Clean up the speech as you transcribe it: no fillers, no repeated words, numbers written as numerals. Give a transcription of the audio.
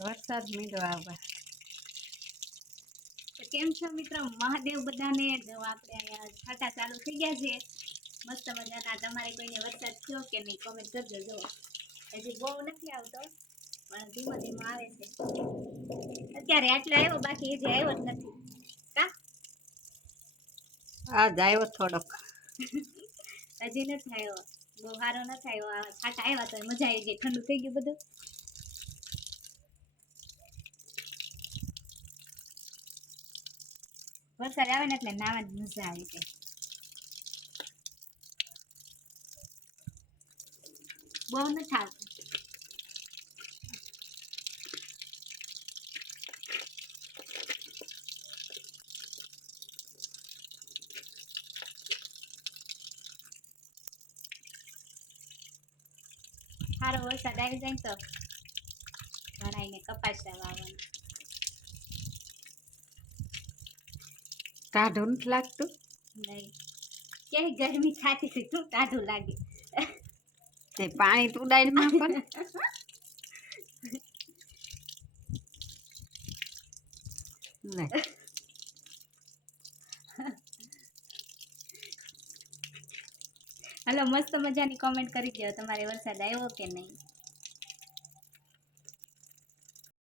વરસાદ મીંડો આવે. તો કેમ છો મિત્રો? મહાદેવ બધાને. જો આપણે અહીંયા છાંટા ચાલુ થઈ ગયા છે મસ્ત મજાના. તમારે કોઈને વરસાદ થયો કે નહીં કોમેન્ટ કરજો. જો હજી બહુ નથી આવતો પણ ધીમો ધીમો આવે છે. અત્યારે આટલો આવ્યો, બાકી હજી આવ્યો જ નથી. કા આજ આવ્યો થોડોક. હજી નથી આવ્યો, બહુ સારો નથી આવ્યો. આ છાંટા આવ્યા તો મજા આવી ગઈ, ઠંડુ થઈ ગયું બધું. વરસાદ આવે ને એટલે નાવાની મજા આવી જાય. બહુ નથી આવતું. સારો વરસાદ આવી જાય ને તો ભરાઈને કપાસા વાવવાનું. ટાઢું નથી લાગતું? નહીં, કેવી ગરમી થાતી હતી, શું ટાઢું લાગે. તે પાણી તુડાઈમાં પણ લે. હાલો, મસ્ત મજાની કોમેન્ટ કરી દો તમારે વરસાદ આવ્યો કે નહીં.